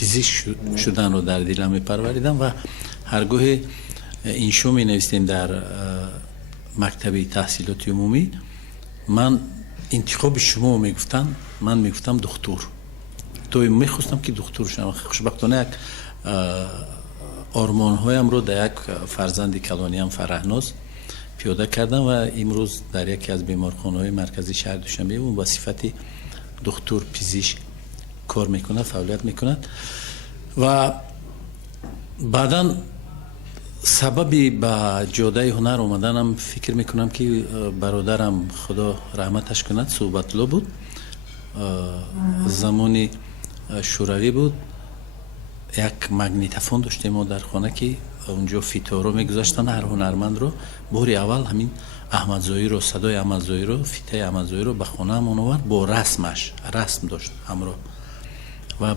پزشک شدن رو در دلم میپروریدم و هرگاه اینشو می نویسیم در مکتب تحصیلات عمومی، من انتخاب شما میگفتن، من میگفتم دکتر. تو میخواستم که دکتر شم. خوشبختانه یک آرمان هایم رو در یک فرزند کلانیم فرهناز پیاده کردم و امروز در یکی از بیمارخانه های مرکزی شهر دوشنبه و صفت دکتر پزشک کار میکنه، فعالیت میکنه. و بعدا سببی به جاده هنر اومدنم فکر میکنم که برادرم خدا رحمتش کند صحبتلو بود، زمانی شوروی بود، یک مگنیتوفون داشتیم ما در خانه که اونجا فیتا رو میگذاشتن هر هنرمند رو. باری اول همین احمدزایی رو، صدای احمدزایی رو، فیتای احمدزایی رو به خانه من آورد، با رسم داشت همراه. و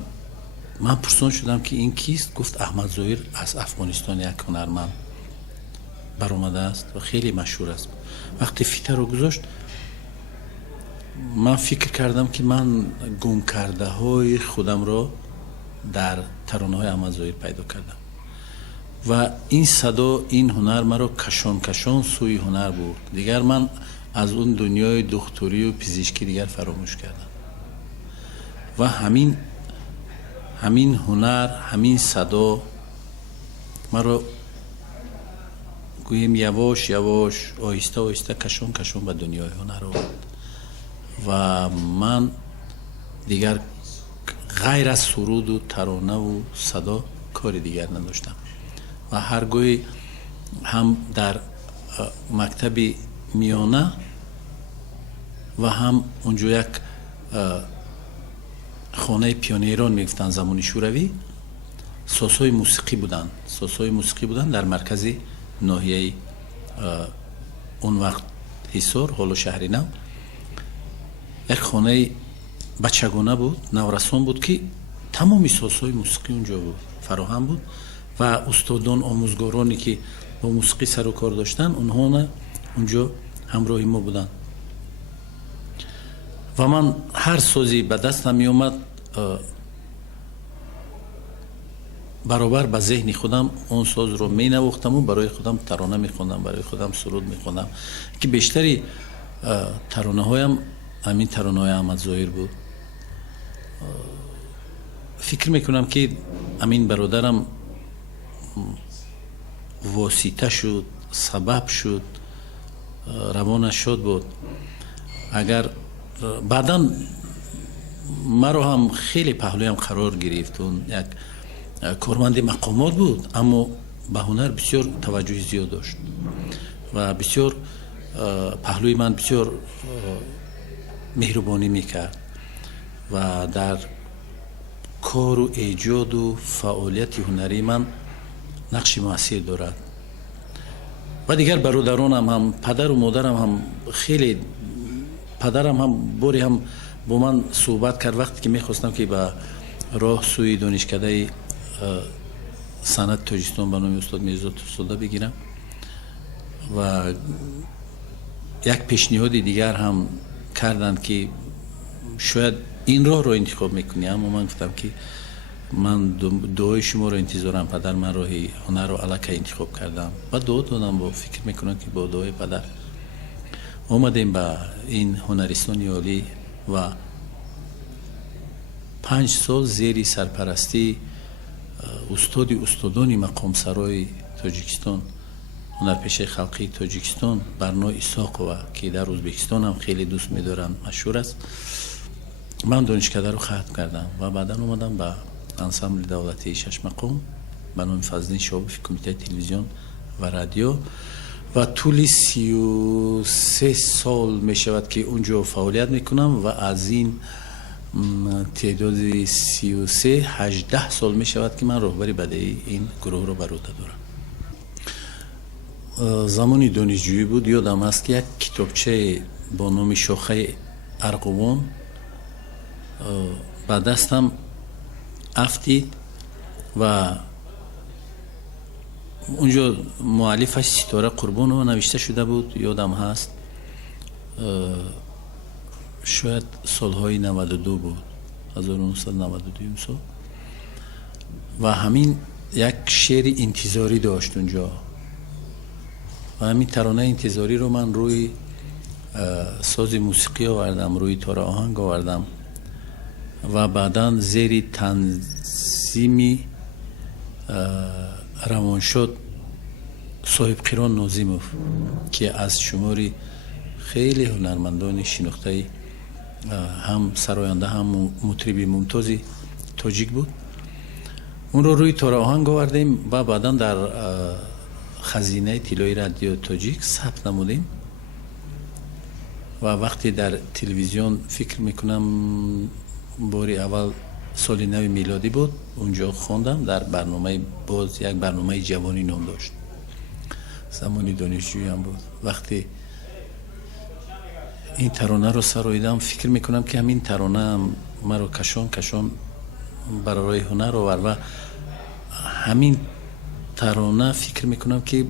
من پرسان شدم که این کیست؟ گفت احمدزایی از افغانستان یک هنرمند برآمده است و خیلی مشهور است. وقتی فیتا رو گذاشت من فکر کردم که من گم کرده های خودم رو در ترانه های احمدزایی پیدا کردم و این صدا، این هنر مرا کشان سوی هنر بود. دیگر من از اون دنیای دکتری و پزشکی دیگر فراموش کردم و همین هنر، همین صدا مرا گویم یواش یواش، آهسته آهسته کشان به دنیای هنر آورد و من دیگر غیر از سرود و ترانه و صدا کار دیگر نداشتم. و هرگاهی هم در مکتب میانه و هم اونجا یک خانه پیانیران میگفتن زمانی شوروی، ساسای موسیقی بودن در مرکز ناحیه اون وقت حصار، حالا شهر نو. یک خانه بچگانه بود، نورسان بود که تمامی ساسای موسیقی اونجا بود، فراهم بود و استادان، آموزگارانی که با موسیقی سر و کار داشتن اونها اونجا همراه ما بودن و من هر سازی به دستم می اومد برابر به ذهن خودم اون ساز رو می نواختم و برای خودم ترانه می خوندم، برای خودم سرود می خوندم که بیشتری ترانه هایم همین ترانه های احمدزایی بود. فکر میکنم که همین برادرم واسطه شد، سبب شد، روانش شد بود. اگر بعدا مرا هم خیلی پهلویم قرار گرفت، اون یک کارمند مقامات بود اما به هنر بسیار توجه زیاد داشت و بسیار پهلوی من بسیار مهربانی میکرد و در کار و ایجاد و فعالیت هنری من نقش مؤثر دارد. و دیگر برادرانم هم، پدر و مادرم هم خیلی، پدرم هم باری هم با من صحبت کرد وقتی که میخواستم که به راه سوی دانشکده صنعت تاجیکستان به نام استاد میرزا توساده بگیرم و یک پیشنهاد دیگر هم کردند که شاید این راه رو انتخاب میکنی، اما من گفتم که من دعای شما رو انتظارم. پدر من راه هنر رو الکی انتخاب کردم و دعا دادم، با فکر میکنم که با دعای پدر آمدیم به این هنرستان عالی و 5 سال زیر سرپرستی استادان مقام سرای تاجیکستان، هنرپیشه خلقی تاجیکستان برنا ایساقوه که در ازبکستان هم خیلی دوست میدارن، مشهور است، من دانشکده رو ختم کردم و بعدا اومدم به انسامبل دولتی 6 مقام به نام فضلین شعبی کمیته تلویزیون و رادیو و طول 33 سال می شود که اونجا فعالیت میکنم و از این تعداد 33 18 سال می شود که من رهبری بدهی این گروه رو بر عهده دارم. زمانی دانشجویی بود، یادم است که یک کتابچه با نام شاخه ارغوان به دستم افتید و اونجا مؤلفش ستاره قربان رو نوشته شده بود، یادم هست شاید سالهای 92 بود، 1992 سال. و همین یک شعر انتظاری داشت اونجا و همین ترانه انتظاری رو من روی ساز موسیقی آوردم، روی تار آهنگ آوردم و بعداً زیر تنظیمی روانشد صاحب قیران نازیموف که از شماری خیلی هنرمندان شناخته هم سراینده هم مطرب ممتازی تاجیک بود، اون رو روی تار آهنگ آوردیم و بعداً در خزینه طلای رادیو تاجیک ثبت نمودیم و وقتی در تلویزیون فکر میکنم باری اول سال نو میلادی بود اونجا خوندم در برنامه باز یک برنامه جوانی نام داشت، زمانی دانشجویی هم بود. وقتی این ترانه رو سراییدم فکر میکنم که همین ترانه هم مرا کشان برای هنر آورد و همین ترانه فکر میکنم که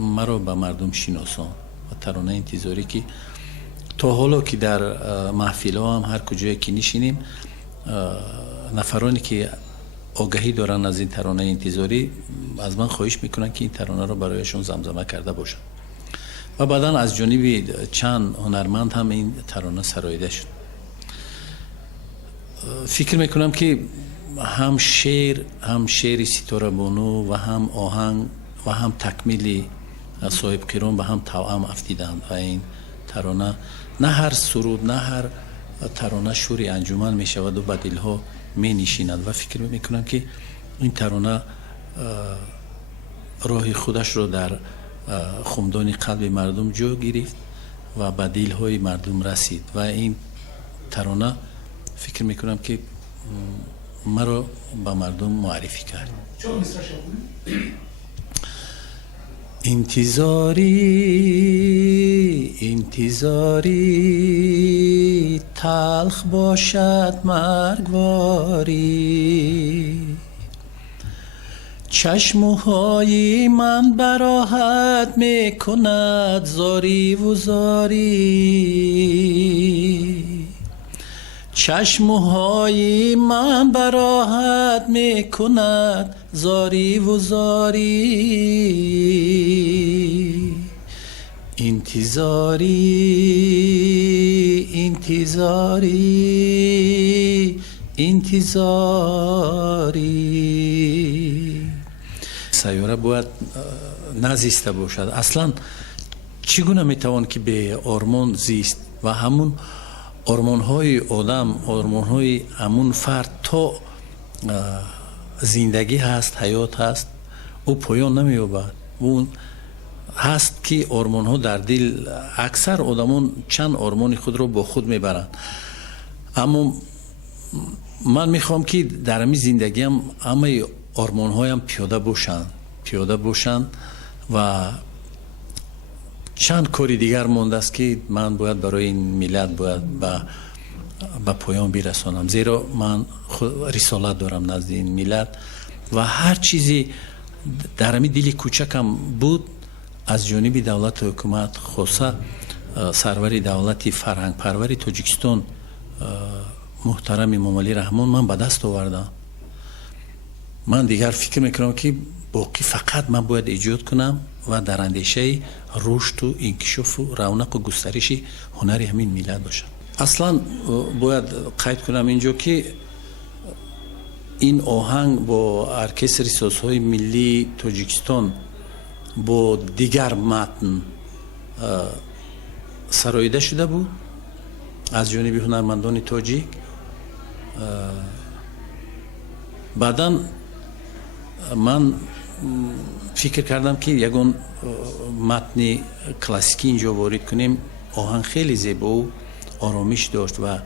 مرا به مردم شناسان و ترانه انتظاری که تا حالا که در محفل ها هم هر کجایی که نشینیم نفرانی که آگاهی دارن از این ترانه انتظاری از من خواهش میکنن که این ترانه رو برایشون زمزمه کرده باشن و بعدا از جانب چند هنرمند هم این ترانه سراییده شد. فکر میکنم که هم شعر ستاره بانو و هم آهنگ و هم تکمیلی صاحب قیران به هم توأم افتیدند و این ترانه نه هر سرود نه هر ترانه شوری انجمن می شود و به دلها می نشیند و فکر میکنم که این ترانه راه خودش رو در خمدان قلب مردم جا گرفت و به دلهای مردم رسید و این ترانه فکر میکنم که مرا به مردم معرفی کرد. انتظاری تلخ باشد مرگواری، چشمهای من براحت می کند زاری و زاری، چشمهای من براحت می کند زاری و زاری، انتظاری. سیاره باید نزیسته باشد. اصلا چگونه میتوان که به آرمان زیست و همون آرمان های آدم، آرمان های همون فرد تا زندگی هست، حیات هست، او پایان نمییابد. اون هست که آرمان ها در دل اکثر آدمان چند آرمان خود رو با خود میبرند، اما من میخوام که در همین زندگی هم همه آرمان هایم پیاده باشند و چند کاری دیگر مونده است که من باید برای این ملت باید به پایان برسانم، زیرا من رسالت دارم نزد این ملت و هر چیزی در همین دل کوچکم بود از جانب دولت و حکومت، خاصه سرور دولت فرهنگ پروری تاجیکستان محترم امام علی رحمان من به دست آوردم. من دیگر فکر میکنم که باقی فقط من باید ایجاد کنم و در اندیشه رشد و انکشاف و رونق و گسترش هنر همین ملت باشم. اصلا باید قید کنم اینجا که این آهنگ با ارکستر سازهای ملی تاجیکستان با دیگر متن سراییده شده بود از جانب هنرمندان تاجیک. بعدا من فکر کردم که یگان متن کلاسیکی اینجا وارد کنیم. آهنگ خیلی زیبا و آرامش داشت و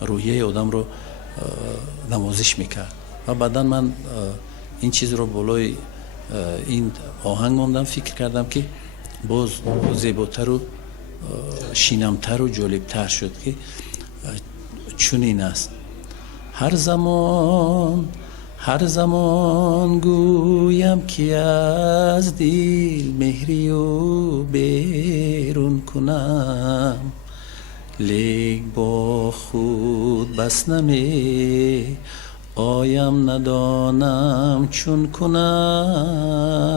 روحیه آدم رو نوازش میکرد و بعدا من این چیز رو بالای این آهنگ ماندم، فکر کردم که باز زیباتر و شینمتر و جالبتر شد که چون این است: هر زمان گویم که از دل مهری و بیرون کنم، لیک با خود بس نمی آیم ندانم چون کنم